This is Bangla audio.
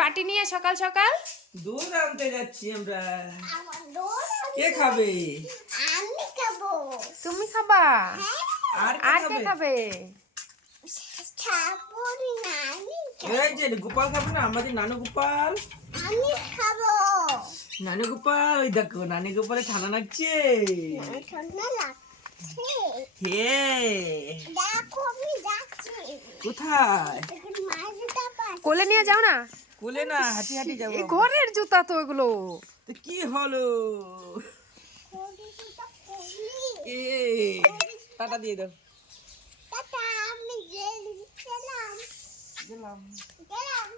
বাটি নিয়ে সকাল সকাল দুধ আনতে যাচ্ছি আমরা। আমার দৌড় কে খাবে? আমি খাবো। তুমি খাবা? আর আর কে কে খাবে? খাবে? ছাপড়ি না, আমি এই যে গোপাল খাবে না, আমাদের নানু গোপাল। আমি খাবো। নানু গোপাল, ওই দেখো নানু গোপালে ঠান্ডা লাগছে। ঠান্ডা লাগছে। হে দেখো আমি যাচ্ছি। কোথায়? এখন মাঝটা পাচ্ছি। কোলে নিয়ে যাও না। কোলে না, হাঁটি হাঁটি যাবো। এই ঘরের জুতা তো এগুলো। তো কি হলো? কোডিটা কোলি। এ টাটা দিয়ে দাও। টাটা, আমি গেলাম। গেলাম। গেলাম।